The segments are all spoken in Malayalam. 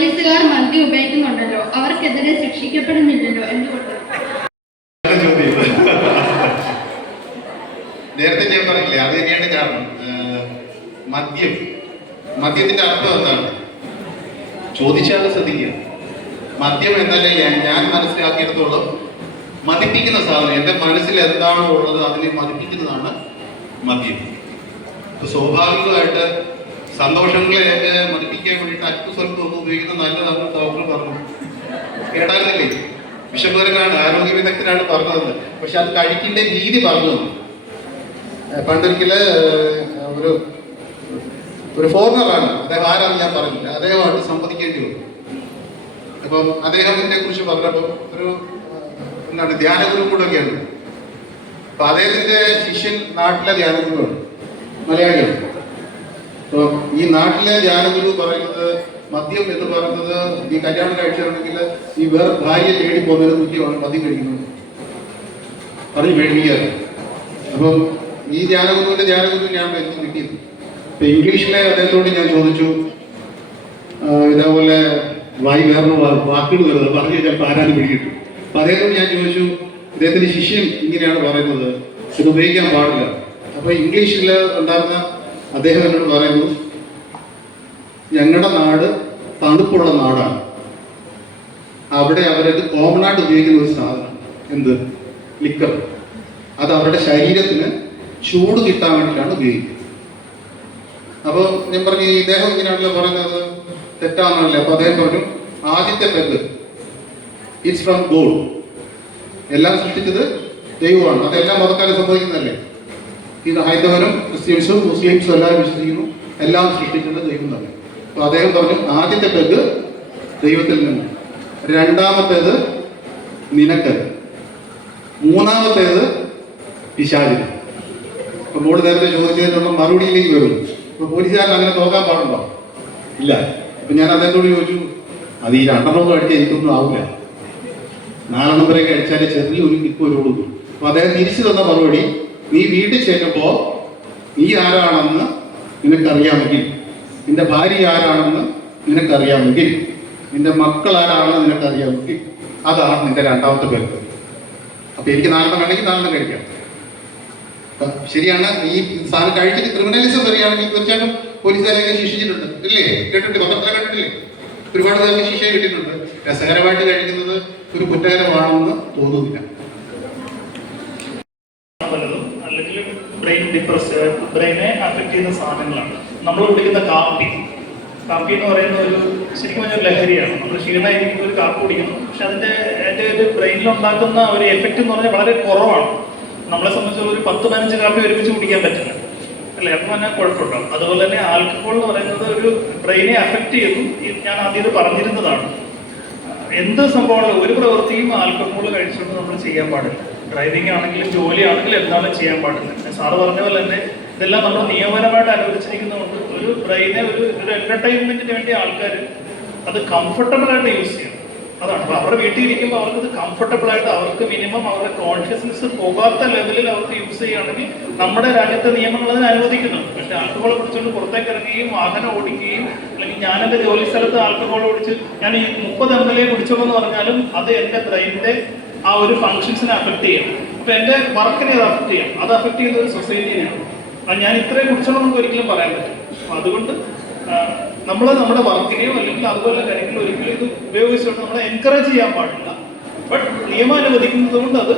പോലീസുകാർ മദ്യം ഉപയോഗിക്കുന്നുണ്ടല്ലോ. അവർക്കെതിരെ ശിക്ഷിക്കപ്പെടുന്നില്ലല്ലോ എന്തുകൊണ്ട്? നേരത്തെ ഞാൻ പറഞ്ഞില്ലേ അത് തന്നെയാണ് കാരണം. മദ്യം. മദ്യത്തിന്റെ അർത്ഥം എന്താണ്? ചോദിച്ചാൽ ശ്രദ്ധിക്കുക. മദ്യം എന്നല്ലേ ഞാൻ മനസ്സിലാക്കിയിടത്തോളം മതിപ്പിക്കുന്ന സാധനം എന്റെ മനസ്സിൽ എന്താണോ ഉള്ളത് അതിനെ മതിപ്പിക്കുന്നതാണ് മദ്യം. സ്വാഭാവികമായിട്ട് സന്തോഷങ്ങളെയൊക്കെ മതിപ്പിക്കാൻ വേണ്ടിയിട്ട് അല്പ സ്വല്പം ഒക്കെ ഉപയോഗിക്കുന്ന നല്ലതാണ് ഡോക്ടർ പറഞ്ഞു. കേട്ടായിരുന്നില്ലേ? വിഷപൂരനാണ് ആരോഗ്യ വിദഗ്ധനാണ് പറഞ്ഞത് പക്ഷെ അത് കഴിക്കേണ്ട രീതി പറഞ്ഞു. പണ്ടൊരിക്കൽ ഒരു ഒരു ഫോറിനറാണ്. അദ്ദേഹം ആരാന്ന് ഞാൻ പറഞ്ഞില്ല. അദ്ദേഹമായിട്ട് സംവദിക്കേണ്ടി വന്നു. അപ്പം അദ്ദേഹത്തിനെ കുറിച്ച് പറഞ്ഞപ്പോൾ ഒരു എന്താണ് ധ്യാനഗുരു കൂടെയൊക്കെയാണ് അപ്പൊ അദ്ദേഹത്തിന്റെ ശിഷ്യൻ നാട്ടിലെ ധ്യാനഗുരുവാണ്. മലയാളിയാണ്. അപ്പോൾ ഈ നാട്ടിലെ ധ്യാനഗുരു പറയുന്നത് മദ്യം എന്ന് പറയുന്നത് ഈ കല്യാണം കഴിച്ചിട്ടുണ്ടെങ്കിൽ ഈ വേറെ ഭാര്യയെ തേടി പോകുന്നതിന് മുഖ്യമാണ് മദ്യം കഴിക്കുന്നത്. പറഞ്ഞ് മേടിക്കാറ് അപ്പം ഈ ധ്യാനഗുരുവിന്റെ ധ്യാനഗുരു ഞാൻ എനിക്ക് കിട്ടിയത് ഇപ്പൊ ഇംഗ്ലീഷിലെ അദ്ദേഹത്തോട് ഞാൻ ചോദിച്ചു. ഇതേപോലെ വായി വേറെ വാക്കുകൾ വരുന്നത് പറഞ്ഞു ചിലപ്പോൾ ആരാനും പിടിക്കിട്ടു അപ്പൊ അദ്ദേഹത്തോട് ഞാൻ ചോദിച്ചു ഇദ്ദേഹത്തിന്റെ ശിഷ്യൻ ഇങ്ങനെയാണ് പറയുന്നത്. ഇത് ഉപയോഗിക്കാൻ പാടില്ല. അപ്പൊ ഇംഗ്ലീഷിൽ ഉണ്ടായിരുന്ന അദ്ദേഹം എന്നോട് പറയുന്നു ഞങ്ങളുടെ നാട് തണുപ്പുള്ള നാടാണ്. അവിടെ അവരത് കോമൺ ആയിട്ട് ഉപയോഗിക്കുന്ന ഒരു സാധനം. എന്ത്? ലിക്കർ അത് അവരുടെ ശരീരത്തിന് ചൂട് കിട്ടാൻ വേണ്ടിയിട്ടാണ് ഉപയോഗിക്കുന്നത്. അപ്പോൾ ഞാൻ പറഞ്ഞു ഇദ്ദേഹം ഇങ്ങനെയാണല്ലോ പറയുന്നത്. തെറ്റാണല്ലേ അപ്പൊ അദ്ദേഹം പറഞ്ഞു ആദ്യത്തെ പെഗ്. ഇറ്റ്സ് ഫ്രം ഗോൾ എല്ലാം സൃഷ്ടിച്ചത് ദൈവമാണ്. അതെല്ലാം മതക്കാരെ സംഭവിക്കുന്നതല്ലേ? ഇത് ഹൈന്ദവനും ക്രിസ്ത്യൻസും മുസ്ലിംസും എല്ലാവരും വിശ്വസിക്കുന്നു. എല്ലാം സൃഷ്ടിക്കുന്നത് ദൈവം തന്നെ. അപ്പൊ അദ്ദേഹം പറഞ്ഞു ആദ്യത്തെ പെഗ് ദൈവത്തിൽ നിന്ന് രണ്ടാമത്തേത് നിനക്ക്. മൂന്നാമത്തേത് പിശാചിന്. അപ്പോൾ മോൾ നേരത്തെ ചോദിച്ചതിനുള്ള മറുപടിയിലേക്ക് വരും. അപ്പൊ പോലീസുകാരൻ അങ്ങനെ നോക്കാൻ പാടുണ്ടോ? ഇല്ല. അപ്പൊ ഞാൻ അദ്ദേഹത്തോട് ചോദിച്ചു അത് ഈ രണ്ടെണ്ണം കഴിച്ചാൽ എനിക്കൊന്നും ആവില്ല നാലെണ്ണം വരെ കഴിച്ചാലേ ചെറിയൊരു ഒരു വരുള്ളൂ. അപ്പോൾ അദ്ദേഹം തിരിച്ചു തന്ന മറുപടി നീ വീട്ടിൽ ചെല്ലുമ്പോ നീ ആരാണെന്ന് നിനക്കറിയാമെങ്കിൽ. നിന്റെ ഭാര്യ ആരാണെന്ന് നിനക്കറിയാമെങ്കിൽ. നിന്റെ മക്കൾ ആരാണെന്ന് നിനക്കറിയാമെങ്കിൽ. അതാണ് നിന്റെ രണ്ടാമത്തെ പേര് അപ്പൊ എനിക്ക് നാലെണ്ണം വേണമെങ്കിൽ നാലെണ്ണം കഴിക്കാം. ശരിയാണ് ഈ സാധനം കഴിച്ചിട്ട് ക്രിമിനലിസം വരികയാണെങ്കിൽ തീർച്ചയായിട്ടും പോലീസുകാരെയൊക്കെ ശിക്ഷിച്ചിട്ടുണ്ട്. ഇല്ലേ? കേട്ടിട്ടുണ്ട്? പത്രത്തിലെ കണ്ടിട്ടില്ലേ ഒരുപാട് പേർക്ക് ശിക്ഷ കിട്ടിയിട്ടുണ്ട്. രസകരമായിട്ട് കഴിക്കുന്നത് ഒരു കുറ്റകരമാണെന്ന് തോന്നുന്നില്ല പലതും അല്ലെങ്കിൽ ബ്രെയിൻ ഡിപ്രസ് ബ്രെയിനെ അഫക്റ്റ് ചെയ്യുന്ന സാധനങ്ങളാണ്. നമ്മൾ കുടിക്കുന്ന കാപ്പി. കാപ്പി എന്ന് പറയുന്ന ഒരു ശരിക്കും ഒരു ലഹരിയാണ്. നമ്മൾ ക്ഷീണമായിരിക്കും ഒരു കാപ്പി കുടിക്കുന്നു. പക്ഷെ അതിന്റെ എന്റെ ഒരു ബ്രെയിനിൽ ഉണ്ടാക്കുന്ന ഒരു എഫക്റ്റ് എന്ന് പറഞ്ഞാൽ വളരെ കുറവാണ്. നമ്മളെ സംബന്ധിച്ചുള്ള ഒരു പത്ത് പതിനഞ്ച് കാപ്പി ഒരുമിച്ച് കുടിക്കാൻ പറ്റില്ല. അല്ലേ? അപ്പം തന്നെ കുഴപ്പമുണ്ടാവും അതുപോലെ തന്നെ ആൽക്കഹോൾ എന്ന് പറയുന്നത് ഒരു ബ്രെയിനെ അഫക്റ്റ് ചെയ്തു ഞാൻ ആദ്യം പറഞ്ഞിരുന്നതാണ്. എന്ത് സംഭവമാണ്? ഒരു പ്രവൃത്തിയും ആൽക്കഹോൾ കഴിച്ചുകൊണ്ട് നമ്മൾ ചെയ്യാൻ പാടില്ല. ഡ്രൈവിംഗ് ആണെങ്കിലും ജോലി ആണെങ്കിലും എന്താണെങ്കിലും ചെയ്യാൻ പാടുന്നത്? സാറ് പറഞ്ഞ പോലെ തന്നെ ഇതെല്ലാം നമ്മൾ നിയമപരമായിട്ട് അനുവദിച്ചിരിക്കുന്നതുകൊണ്ട് ഒരു ബ്രെയിനെ ഒരു ഒരു എന്റർടൈൻമെന്റിന് വേണ്ടി ആൾക്കാർ അത് കംഫർട്ടബിൾ ആയിട്ട് യൂസ് ചെയ്യണം. അതാണ്. അപ്പൊ അവരുടെ വീട്ടിൽ ഇരിക്കുമ്പോൾ അവർക്ക് ഇത് കംഫർട്ടബിൾ ആയിട്ട് അവർക്ക് മിനിമം അവരുടെ കോൺഷ്യസ്നെസ് പോകാത്ത ലെവലിൽ അവർക്ക് യൂസ് ചെയ്യുകയാണെങ്കിൽ നമ്മുടെ രാജ്യത്തെ നിയമങ്ങൾ അതിന് അനുവദിക്കുന്നുണ്ട് പക്ഷെ ആൽക്കഹോൾ കുടിച്ചുകൊണ്ട് പുറത്തേക്ക് ഇറങ്ങുകയും വാഹനം ഓടിക്കുകയും അല്ലെങ്കിൽ എന്റെ ജോലി സ്ഥലത്ത് ആൽക്കഹോൾ ഓടിച്ച് ഞാൻ ഈ മുപ്പത് എം എൽ എ കുടിച്ചോളെന്ന് പറഞ്ഞാലും അത് എന്റെ ബ്രെയിനിന്റെ ആ ഒരു ഫങ്ഷൻസിനെ അഫക്ട് ചെയ്യാം. അപ്പൊ എന്റെ വർക്കിനെ അത് അഫക്ട് ചെയ്യാം. അത് അഫക്ട് ചെയ്യുന്ന ഒരു സൊസൈറ്റിനെയാണ് അത് ഞാൻ ഇത്രയും കുറിച്ചുള്ള നമുക്ക് ഒരിക്കലും പറയാൻ പറ്റും അപ്പൊ അതുകൊണ്ട് നമ്മൾ നമ്മുടെ വർക്കിനെയോ അല്ലെങ്കിൽ അതുപോലെ കാര്യങ്ങളോ ഒരിക്കലും ഇത് ഉപയോഗിച്ചുകൊണ്ട് നമ്മളെ എൻകറേജ് ചെയ്യാൻ പാടില്ല. ബട്ട് നിയമം അനുവദിക്കുന്നത് കൊണ്ട് അത്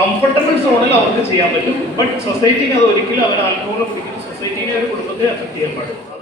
കംഫർട്ടബിൾ സോണിൽ അവർക്ക് ചെയ്യാൻ പറ്റും. ബട്ട് സൊസൈറ്റിക്ക് അത് ഒരിക്കലും അവർ ആൽക്കഹോൾ കുടിക്കുന്ന സൊസൈറ്റിനെ ഒരു കുടുംബത്തെ അഫക്ട് ചെയ്യാൻ പാടില്ല.